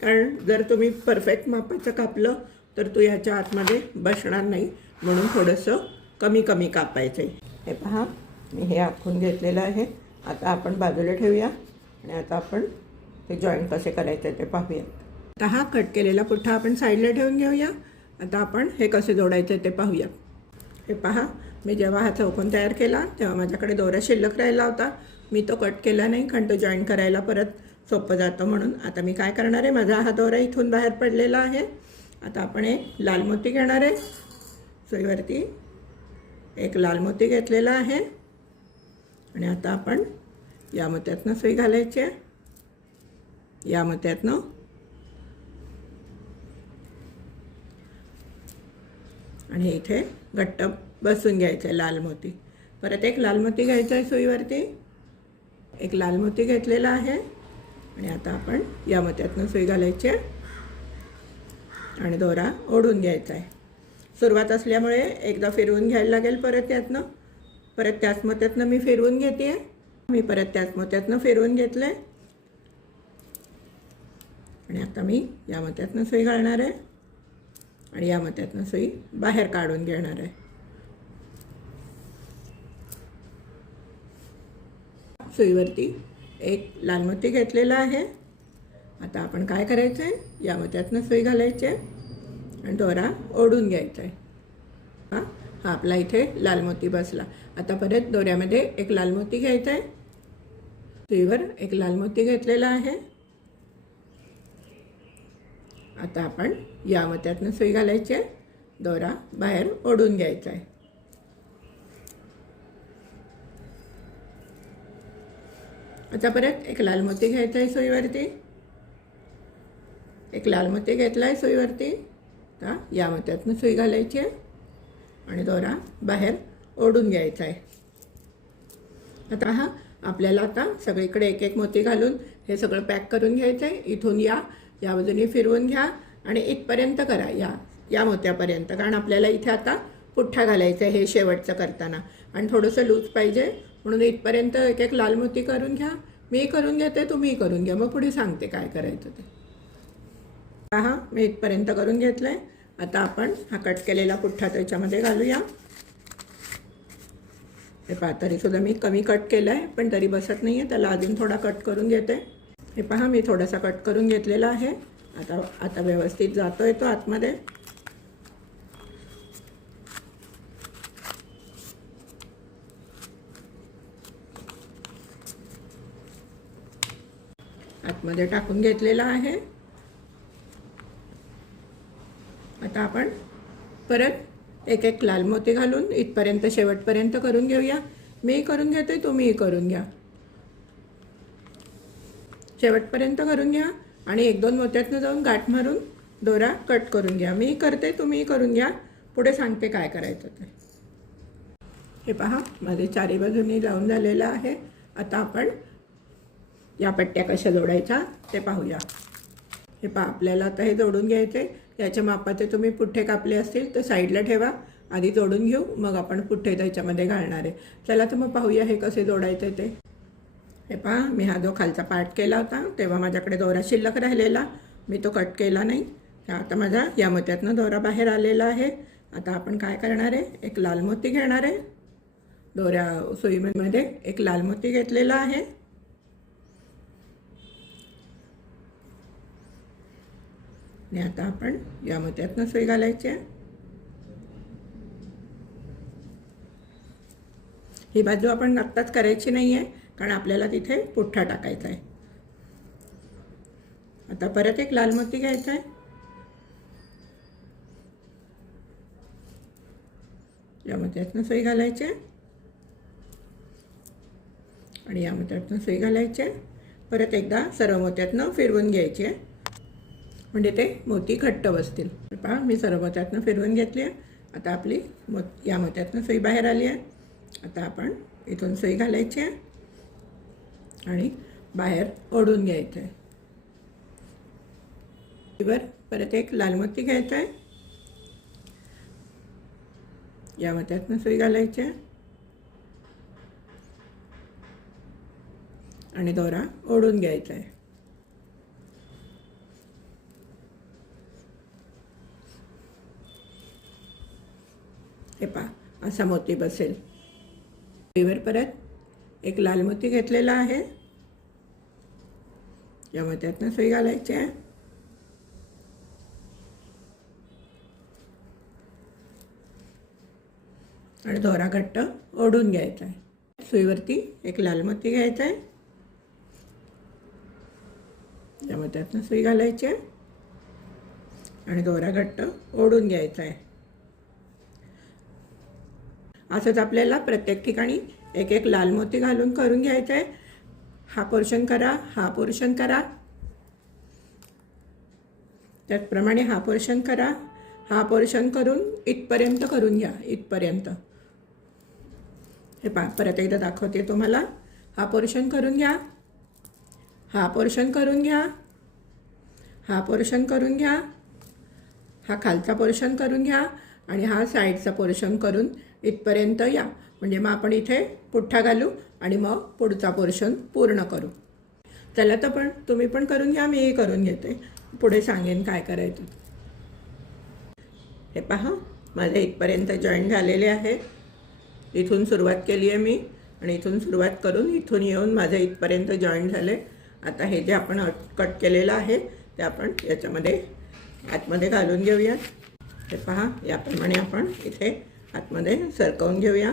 कारण जर तुम्ही परफेक्ट मापाचं कापलं तर तो याच्या आतमध्ये बसणार नाही, म्हणून थोडंसं कमी कापायचं आहे. हे पहा, मी हे आखून घेतलेलं आहे. आता आपण बाजूला ठेवूया आणि आता आपण हे जॉईंट कसे करायचे ते पाहूया. आता हा कट केलेला पुठ्ठा आपण साईडला ठेवून घेऊया. आता आपण हे कसे जोडायचे ते पाहूया. हे पहा, मी जेव्हा हा चौकोन तयार केला तेव्हा माझ्याकडे दोरा शिल्लक राहिला होता. मी तो कट केला नाही कारण तो जॉईन करायला परत सोपं जातं म्हणून. आता मी काय करणार आहे, माझा हा दोरा इथून बाहेर पडलेला आहे. आता आपण एक लाल मोती घेणार आहे. सुईवरती एक लाल मोती घेतलेला आहे आणि आता आपण या मोत्यातनं सुई घालायची आहे. या मोत्यातनं आणि इथे घट्ट बसून घ्यायचं आहे लाल मोती. परत एक लाल मोती घ्यायचा आहे सुईवरती. एक लाल मोती घेतलेला आहे आणि आता आपण या मोत्यातनं सुई घालायची आहे आणि दोरा ओढून घ्यायचा आहे. सुरुवात असल्यामुळे एकदा फिरवून घ्यायला लागेल. परत त्याच मोत्यातनं मी फिरवून घेते आहे. मी परत त्याच मोत्यातनं फिरवून घेतलं आहे आणि आता मी या मोत्यातनं सुई घालणार आहे आणि या मोत्यातनं सुई बाहेर काढून घेणार आहे. सुईवरती एक लाल मोती घेतलेला आहे. आता आपण काय करायचं आहे, या मोत्यातनं सुई घालायची आहे आणि दोरा ओढून घ्यायचा आहे. हा आपला इथे लाल मोती बसला. आता परत दोऱ्यामध्ये एक लाल मोती घ्यायचा आहे. सुईवर एक लाल मोती घेतलेला आहे. आता आपण या मोत्यातनं सुई घालायची आहे, दोरा बाहेर ओढून घ्यायचा आहे. आता परत एक लाल मोती घ्यायचा आहे सुईवरती. एक लाल मोती घेतला आहे सुईवरती. आता या मोत्यातनं सुई घालायची आहे आणि दोरा बाहेर ओढून घ्यायचा आहे. आता आपल्याला आता सगळीकडे एक एक मोती घालून हे सगळं पॅक करून घ्यायचं आहे. इथून या बाजूने फिरवून घ्या आणि इथपर्यंत करा, या मोत्यापर्यंत. कारण आपल्याला इथे आता पुठ्ठा घालायचा आहे हे शेवटचं करताना आणि थोडंसं लूज पाहिजे, म्हणून इथपर्यंत एक एक लाल मोती करून घ्या. मी करून घेते, तुम्ही करून घ्या, मग पुढे सांगते काय करायचं ते. मी इथपर्यंत करून घेतलं आहे. आता आपण हा कट केलेला पुठ्ठा त्याच्यामध्ये घालूया. हे पहा, तरीसुद्धा मी कमी कट केलं आहे, पण तरी बसत नाही आहे, त्याला अजून थोडा कट करून घेते. हे पहा, मी थोडासा कट करून घेतलेला आहे. आता व्यवस्थित जातो आहे तो आतमध्ये. आतमध्ये टाकून घेतलेला आहे. आता आपण परत एक एक लाल मोती घालून इथपर्यंत शेवटपर्यंत करून घेऊया. मी करून घेते, तुम्हीही करून घ्या. शेवटपर्यंत करून घ्या आणि एक दोन मोत्यातनं जाऊन गाठ मारून दोरा कट करून घ्या. मी करते, तुम्हीही करून घ्या, पुढे सांगते काय करायचं ते. हे पहा, माझे चारी बाजूनी लावून झालेलं आहे. आता आपण या पट्ट्या कशा जोडायच्या ते पाहूया. हे पहा, आपल्याला आता हे जोडून घ्यायचे. याच्या मापाचे तुम्ही पुठ्ठे कापले असतील तर साईडला ठेवा, आधी जोडून घेऊ, मग आपण पुठ्ठे त्याच्यामध्ये घालणार आहे. चला तर मग पाहूया हे कसे जोडायचे ते. हे पहा, मी हा जो खालचा पार्ट केला होता तेव्हा माझ्याकडे दोरा शिल्लक राहिलेला, मी तो कट केला नाही. आता माझा या मोत्यातनं दोरा बाहेर आलेला आहे. आता आपण काय करणार आहे, एक लाल मोती घेणार आहे. दोऱ्या सुईमध्ये एक लाल मोती घेतलेला आहे. आणि आता आपण या मोत्यातनं सुई घालायची आहे. ही बाजू आपण आत्ताच करायची नाही आहे, कारण आपल्याला तिथे पुठ्ठा टाकायचा आहे. आता परत एक लाल मोती घ्यायचा आहे. या मोत्यातनं सुई घालायची आहे आणि या मोत्यातनं सुई घालायची आहे. परत एकदा सर्व मोत्यातनं फिरवून घ्यायची आहे, म्हणजे ते मोती घट्ट बसतील. पहा, मी सर्व मोत्यातनं फिरवून घेतली आहे. आता आपली या मोत्यातनं सुई बाहेर आली आहे. आता आपण इथून सुई घालायची आहे आणि बाहेर ओढून घ्यायचं आहे. सुईवर परत एक लाल मोती घ्यायचा आहे. या मोत्यातनं सुई घालायची आहे आणि दोरा ओढून घ्यायचा आहे. हे पहा, असा मोती बसेल. सुईवर परत एक लाल मोती घेतलेला आहे. या मोत्यातनं सुई घालायची आहे आणि दोरा घट्ट ओढून घ्यायचा आहे. सुईवरती एक लाल मोती घ्यायचा आहे. या मोत्यातनं सुई घालायची आहे आणि दोरा घट्ट ओढून घ्यायचा आहे. असंच आपल्याला प्रत्येक ठिकाणी एक एक लाल मोती घालून करून घ्यायचं आहे. हा पोर्शन करा, हा पोर्शन करा, त्याचप्रमाणे हा पोर्शन करा, हा पोर्शन करून इथपर्यंत करून घ्या, इथपर्यंत. हे पहा, परत एकदा दाखवते तुम्हाला. हा पोर्शन करून घ्या, हा पोर्शन करून घ्या, हा पोर्शन करून घ्या, हा खालचा पोर्शन करून घ्या आणि हा साईडचा पोर्शन करून इथपर्यंत या. म्हणजे मग आपण इथे पुठ्ठा घालू आणि मग पुढचा पोर्शन पूर्ण करू. चला तर पण तुम्ही पण करून घ्या, मीही करून घेते, पुढे सांगेन काय करायचं. हे पहा, माझे इथपर्यंत जॉईंट झालेले आहे. इथून सुरुवात केली आहे मी आणि इथून सुरुवात करून इथून येऊन माझे इथपर्यंत जॉईंट झाले. आता हे जे आपण कट केलेलं आहे ते आपण याच्यामध्ये आतमध्ये घालून घेऊया. हे पहा, याप्रमाणे आपण इथे आतमध्ये सरकवून घेऊया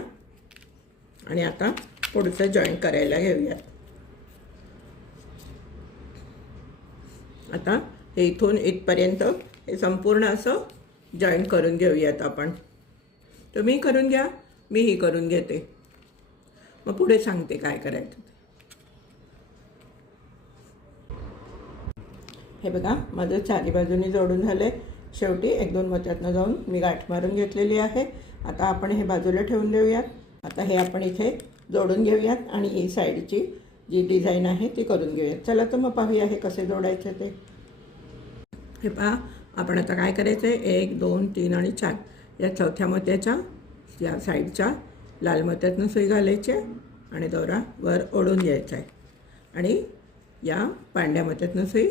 आणि आता पुढचं जॉईंट करायला घेऊया. आता हे इथून इथपर्यंत हे संपूर्ण असं जॉईंट करून घेऊयात आपण. तुम्ही करून घ्या, मीही करून घेते, मग पुढे सांगते काय करायचं. हे बघा, माझं चारी बाजूने जोडून झाले. शेवटी 1-2 मोत्यातनं जाऊन मी गाठ मारून घेतलेली आहे. आता आपण हे बाजूला ठेवून देऊयात. आता हे आपण इथे जोडून घेऊयात आणि ही साईडची जी डिझाईन आहे ती करून घेऊयात. चला तर मग पाहूया हे कसे जोडायचे ते. हे पहा, आपण आता काय करायचं आहे, 1, 2, 3 आणि 4 या चौथ्या मोत्याच्या या साईडच्या लाल मोत्यातनं सुई घालायची आणि दोरा वर ओढून घ्यायचा आहे आणि या पांढऱ्या मोत्यातनं सुई,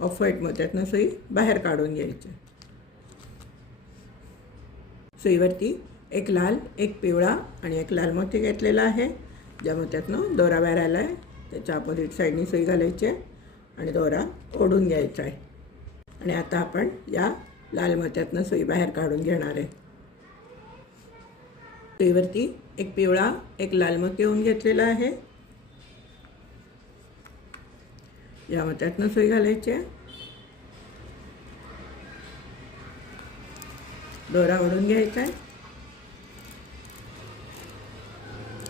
ऑफ व्हाईट मोत्यातनं सुई बाहेर काढून घ्यायची. सुईवरती एक लाल, एक पिवळा आणि एक लाल मोती घेतलेला आहे. ज्या मोत्यातनं दोरा बाहेर आला आहे त्याच्या अपोजिट साईडनी सुई घालायची आणि दोरा ओढून घ्यायचा आहे. आणि आता आपण या लाल मोत्यातनं सुई बाहेर काढून घेणार आहे. सुईवरती एक पिवळा, एक लाल मोती होऊन घेतलेला आहे. या मोत्यातनं सुई घालायची, दोरा ओढून घ्यायचा आहे.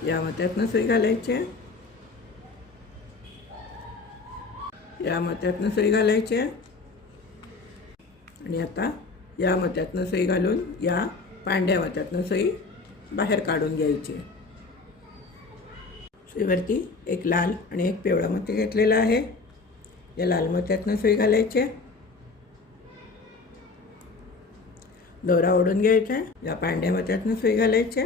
या मोत्यातनं सुई घालायची, या मोत्यातनं सुई घालायची आणि आता या मोत्यातनं सुई घालून या पांढऱ्या मोत्यातनं सुई बाहेर काढून घ्यायची. सुईवरती एक लाल आणि एक पिवळा मोती घेतलेला आहे. या लाल मोत्यातनं सुई घालायची, दोरा ओढून घ्यायचा. या पांढऱ्या मोत्यातनं सुई घालायची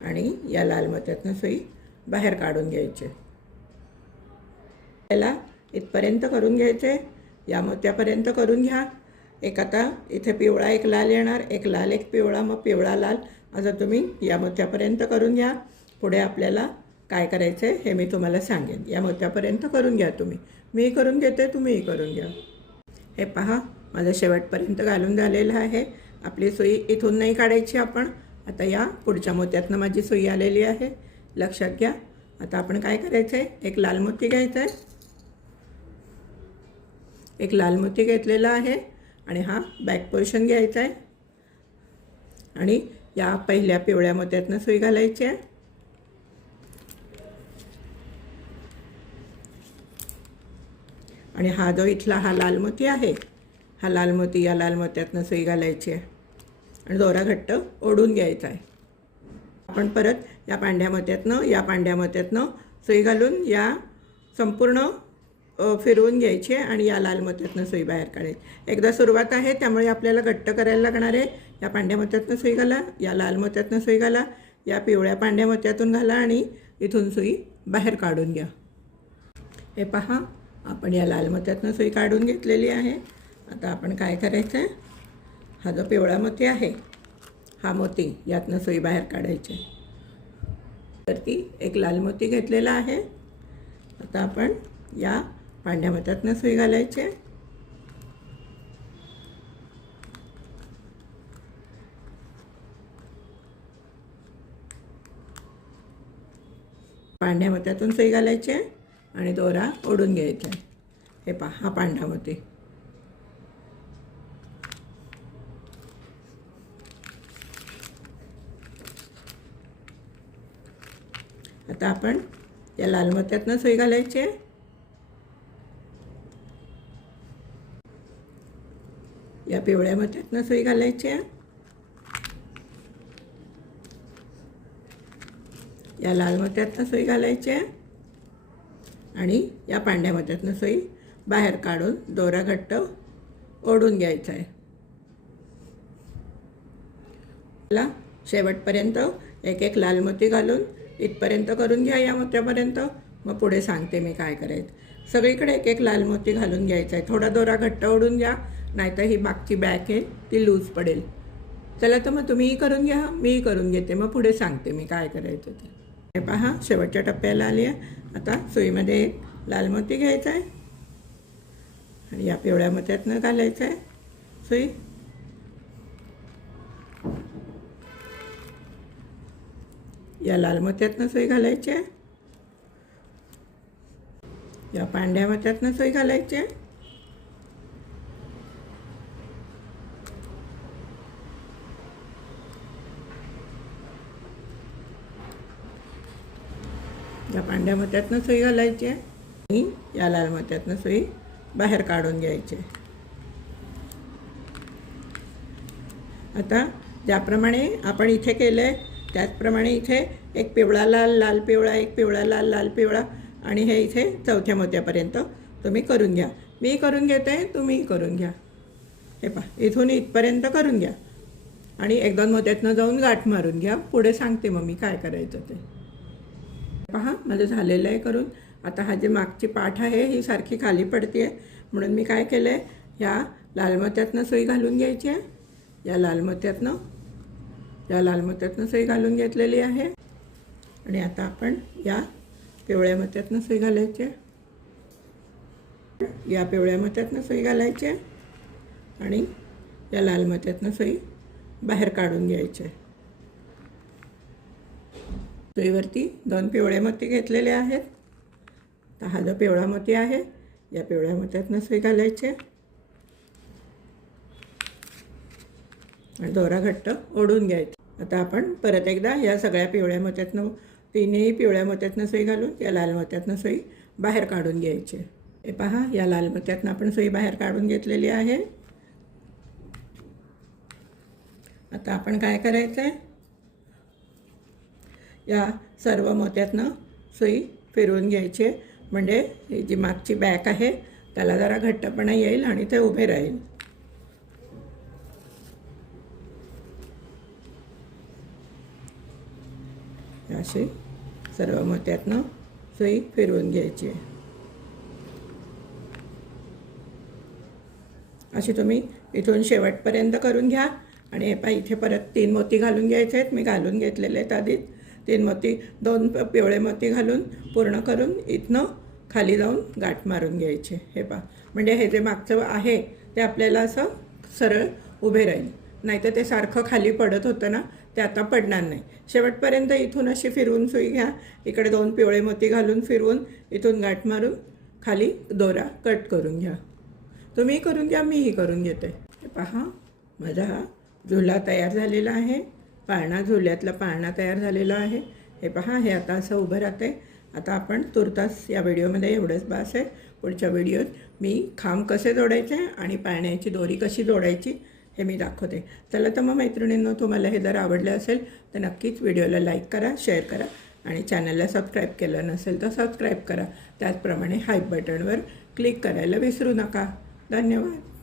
आणि या लाल मोत्यातनं सुई बाहेर काढून घ्यायची. त्याला इथपर्यंत करून घ्यायचे, या मोत्यापर्यंत करून घ्या. एक आता इथे पिवळा एक लाल येणार, एक लाल एक पिवळा, मग पिवळा लाल, असं तुम्ही या मोत्यापर्यंत करून घ्या. पुढे आपल्याला काय करायचं आहे हे मी तुम्हाला सांगेन. या मोत्यापर्यंत करून घ्या तुम्ही, मी करून घेते, तुम्हीही करून घ्या. हे पहा, माझं शेवटपर्यंत घालून झालेलं आहे. आपली सुई इथून नाही काढायची आपण. आता या पुढच्या मोत्यातनं माझी सुई आलेली आहे, लक्षात घ्या. आता आपण काय करायचं आहे, एक लाल मोती घ्यायचा आहे, एक लाल मोती घेतलेला आहे आणि हा बॅक पोर्शन घ्यायचा आहे आणि या पहिल्या पिवळ्या मोत्यातनं सुई घालायची आहे आणि हा जो इथला हा लाल मोती आहे, हा लाल मोती या लाल मोत्यातनं सुई घालायची आहे आणि दोरा घट्ट ओढून घ्यायचा आहे. आपण परत या पांढऱ्या मोत्यातनं सुई घालून या संपूर्ण फिरवून घ्यायची आणि या लाल मोत्यातनं सुई बाहेर काढायची. एकदा सुरुवात आहे त्यामुळे आपल्याला घट्ट करायला लागणार आहे. या पांढऱ्या मोत्यातनं सुई घाला, या लाल मोत्यातनं सुई घाला, या पिवळ्या पांढऱ्या मोत्यातून घाला आणि इथून सुई बाहेर काढून घ्या. हे पहा, आपण या लाल मोत्यातनं सुई काढून घेतलेली आहे. आता आपण काय करायचं आहे, हा जो पिवळा मोती आहे, हा मोती यातनं सुई बाहेर काढायची. तर ती एक लाल मोती घेतलेला आहे. आता आपण या पांढऱ्या मोत्यातनं सुई घालायची, पांढऱ्या मोत्यातून सुई घालायची आणि दोरा ओढून घ्यायचा. हे पहा, हा पांढरा मोती. आता आपण या लाल मोत्यातनं सुई घालायची या पिवळ्या मोत्यातनं सुई घालायची आहे, या लाल मोत्यातनं सुई घालायची आहे आणि या पांढऱ्या मोत्यातनं सुई बाहेर काढून दोरा घट्ट ओढून घ्यायचा आहे. ला शेवटपर्यंत एक एक लाल मोती घालून इथपर्यंत करून घ्या या मोत्यापर्यंत. मग पुढे सांगते मी काय करायचं. सगळीकडे एक एक लाल मोती घालून घ्यायचा आहे. थोडा दोरा घट्ट ओढून घ्या, नाहीतर ही मागची बॅक आहे ती लूज पडेल. चला तर मग तुम्हीही करून घ्या, मीही करून घेते, मग पुढे सांगते मी काय करायचं ते. हे पहा शेवटच्या टप्प्याला आली आहे. आता सुईमध्ये एक लाल मोती घ्यायचा आहे आणि या पिवळ्या मोत्यातनं घालायचं आहे सुई. या लाल मोत्यातनं सुई घालायची आहे, या पांढऱ्या मोत्यातनं सुई घालायची आहे, या पांढऱ्या मोत्यातनं सुई घालायची आहे आणि या लाल मोत्यातनं सुई बाहेर काढून घ्यायची. आता ज्याप्रमाणे आपण इथे केलं आहे त्याचप्रमाणे इथे एक पिवळा लाल, लाल पिवळा, एक पिवळा लाल, लाल पिवळा आणि हे इथे चौथ्या मोत्यापर्यंत तुम्ही करून घ्या. मी करून घेते, तुम्ही करून घ्या. हे पहा इथून इथपर्यंत करून घ्या आणि एक दोन मोत्यातनं जाऊन गाठ मारून घ्या. पुढे सांगते मग मी काय करायचं ते. पहा माझं झालेलं आहे करून. आता हा जी मागची पाठ आहे ही सारखी खाली पडते आहे, म्हणून मी काय केलं आहे, ह्या लाल मोत्यातनं सुई घालून घ्यायची आहे, या लाल मोत्यातनं सुई घालून घेतलेली आहे आणि आता आपण या पिवळ्या मोत्यातनं सुई घालायची आहे, या पिवळ्या मोत्यातनं सुई घालायची आहे आणि या लाल मोत्यातनं सुई बाहेर काढून घ्यायची आहे. सुईवरती दोन पिवळे मोती घेतलेले आहेत. तर हा जो पिवळा मोती आहे या पिवळ्या मोत्यातनं सुई घालायची आणि दोरा घट्ट ओढून घ्यायचा. आता आपण परत एकदा या सगळ्या पिवळ्या मोत्यातनं, तिन्ही पिवळ्या मोत्यातनं सुई घालून या लाल मोत्यातनं सुई बाहेर काढून घ्यायची. हे पहा या लाल मोत्यातनं आपण सुई बाहेर काढून घेतलेली आहे. आता आपण काय करायचं आहे, या सर्व मोत्यातनं सुई फिरवून घ्यायची आहे, म्हणजे ही जी मागची बॅक आहे त्याला जरा घट्टपणा येईल आणि ते उभे राहील. अशी सर्व मोत्यातनं सुई फिरवून घ्यायची आहे. अशी तुम्ही इथून शेवटपर्यंत करून घ्या. आणि हे पहा इथे परत 3 मोती घालून घ्यायचे आहेत. मी घालून घेतलेले आहेत आधीच 3 मोती. 2 पिवळे मोती घालून पूर्ण करून इथनं खाली जाऊन गाठ मारून घ्यायचे. हे पहा म्हणजे हे जे मागचं आहे ते आपल्याला असं सरळ उभे राहील, नाहीतर ते सारखं खाली पडत होतं ना, ते आता पडणार नाही. शेवटपर्यंत इथून अशी फिरवून सुई घ्या, इकडे 2 पिवळे मोती घालून फिरवून इथून गाठ मारून खाली दोरा कट करून घ्या. तुम्ही करून घ्या, मीही करून घेते. हे पहा माझा हा झुला तयार झालेला आहे. पाळणा, झुल्यातला पाळणा तयार झालेला आहे. हे पहा हे आता असं उभं राहते. आता आपण तुर्तास या व्हिडिओमध्ये एवढंच बास आहे. पुढच्या व्हिडिओत मी खांब कसे जोडायचे आणि पाळण्याची दोरी कशी जोडायची हे मी दाखवते. चला तर मग मैत्रिणींनो, तुम्हाला हे जर आवडलं असेल तर नक्कीच व्हिडिओला लाईक करा, शेअर करा आणि चॅनलला सबस्क्राईब केलं नसेल तर सबस्क्राईब करा. त्याचप्रमाणे हाय बटनवर क्लिक करायला विसरू नका. धन्यवाद.